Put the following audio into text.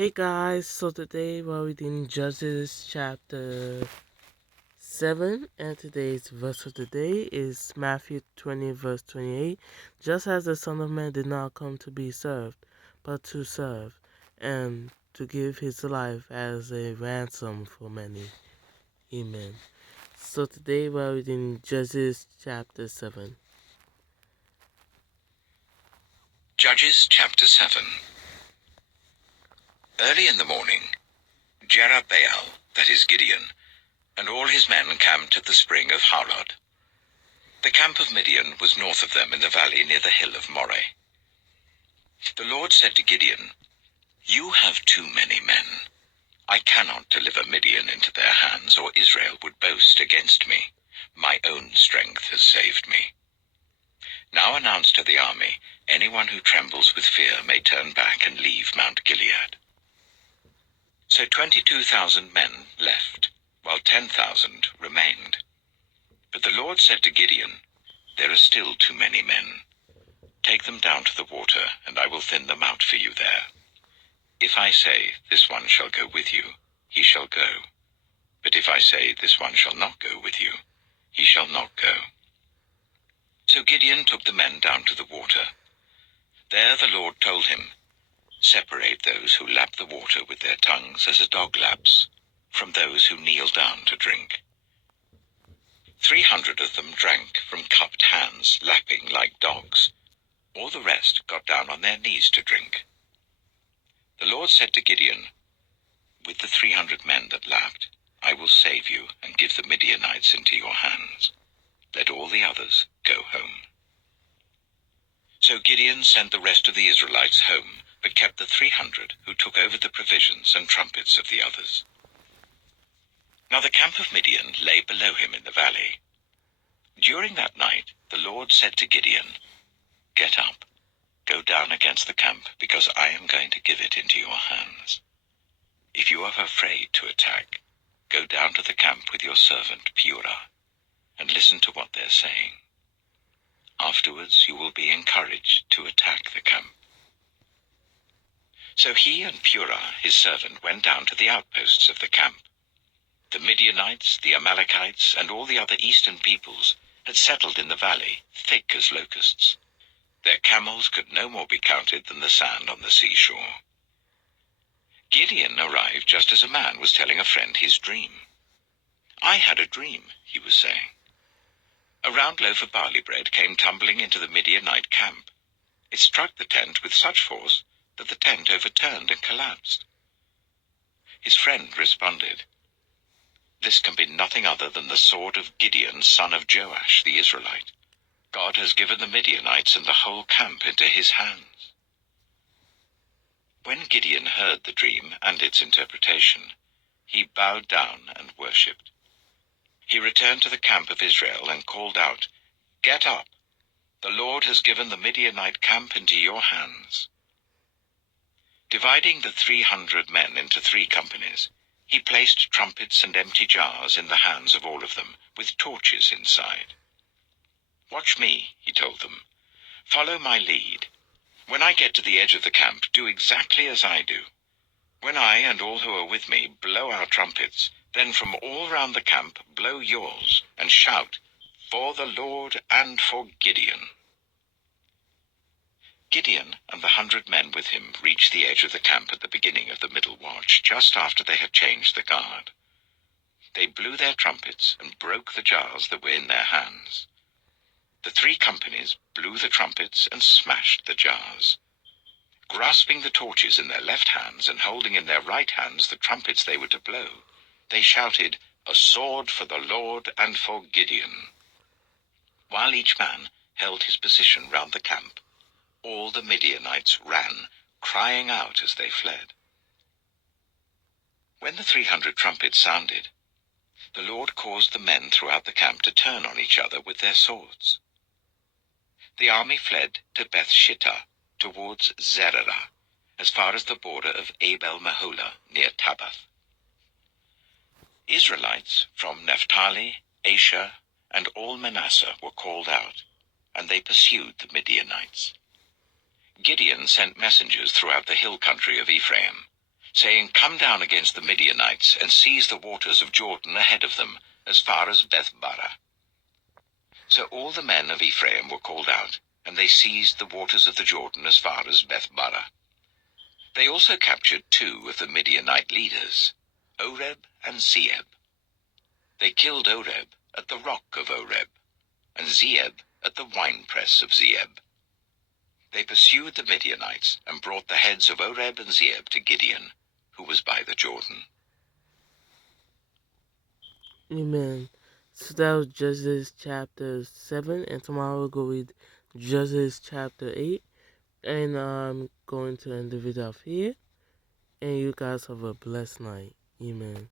Hey guys, so today we're reading Judges chapter 7, and today's verse of the day is Matthew 20 verse 28. Just as the Son of Man did not come to be served, but to serve, and to give his life as a ransom for many. Amen. So today we're reading Judges chapter 7. Judges chapter 7. Early in the morning, Jerubbaal, that is Gideon, and all his men camped at the spring of Harod. The camp of Midian was north of them in the valley near the hill of Moreh. The Lord said to Gideon, "You have too many men. I cannot deliver Midian into their hands, or Israel would boast against me. My own strength has saved me. Now announce to the army, anyone who trembles with fear may turn back and leave Mount Gilead." So 22,000 men left, while 10,000 remained. But the Lord said to Gideon, "There are still too many men. Take them down to the water, and I will thin them out for you there. If I say, 'This one shall go with you,' he shall go. But if I say, 'This one shall not go with you,' he shall not go." So Gideon took the men down to the water. There the Lord told him, "Separate those who lap the water with their tongues as a dog laps, from those who kneel down to drink." 300 of them drank from cupped hands, lapping like dogs. All the rest got down on their knees to drink. The Lord said to Gideon, "With the 300 men that lapped, I will save you and give the Midianites into your hands. Let all the others go home." So Gideon sent the rest of the Israelites home, but kept the 300 who took over the provisions and trumpets of the others. Now the camp of Midian lay below him in the valley. During that night the Lord said to Gideon, "Get up, go down against the camp, because I am going to give it into your hands. If you are afraid to attack, go down to the camp with your servant Purah, and listen to what they're saying. Afterwards you will be encouraged to attack the camp." So he and Purah, his servant, went down to the outposts of the camp. The Midianites, the Amalekites, and all the other eastern peoples had settled in the valley, thick as locusts. Their camels could no more be counted than the sand on the seashore. Gideon arrived just as a man was telling a friend his dream. "I had a dream," he was saying. "A round loaf of barley bread came tumbling into the Midianite camp. It struck the tent with such force that the tent overturned and collapsed." His friend responded, "This can be nothing other than the sword of Gideon, son of Joash, the Israelite. God has given the Midianites and the whole camp into his hands." When Gideon heard the dream and its interpretation, he bowed down and worshipped. He returned to the camp of Israel and called out, "Get up! The Lord has given the Midianite camp into your hands." Dividing the 300 men into 3 companies, he placed trumpets and empty jars in the hands of all of them, with torches inside. "Watch me," he told them. "Follow my lead. When I get to the edge of the camp, do exactly as I do. When I and all who are with me blow our trumpets, then from all round the camp blow yours, and shout, 'For the Lord and for Gideon.'" Gideon and the 100 men with him reached the edge of the camp at the beginning of the middle watch, just after they had changed the guard. They blew their trumpets and broke the jars that were in their hands. The 3 companies blew the trumpets and smashed the jars. Grasping the torches in their left hands and holding in their right hands the trumpets they were to blow, they shouted, "A sword for the Lord and for Gideon." While each man held his position round the camp, all the Midianites ran, crying out as they fled. When the 300 trumpets sounded, the Lord caused the men throughout the camp to turn on each other with their swords. The army fled to Beth-shittah, towards Zererah, as far as the border of Abel-Meholah near Tabbath. Israelites from Naphtali, Asher, and all Manasseh were called out, and they pursued the Midianites. Gideon sent messengers throughout the hill country of Ephraim. saying, "Come down against the Midianites and seize the waters of Jordan ahead of them, as far as Beth-barah." So all the men of Ephraim were called out, and they seized the waters of the Jordan as far as Beth-barah. They also captured 2 of the Midianite leaders, Oreb and Zeeb. They killed Oreb at the rock of Oreb, and Zeeb at the winepress of Zeeb. They pursued the Midianites and brought the heads of Oreb and Zeeb to Gideon, who was by the Jordan. Amen. So that was Judges chapter 7, and tomorrow we'll go read Judges chapter 8. And I'm going to end the video off here. And you guys have a blessed night. Amen.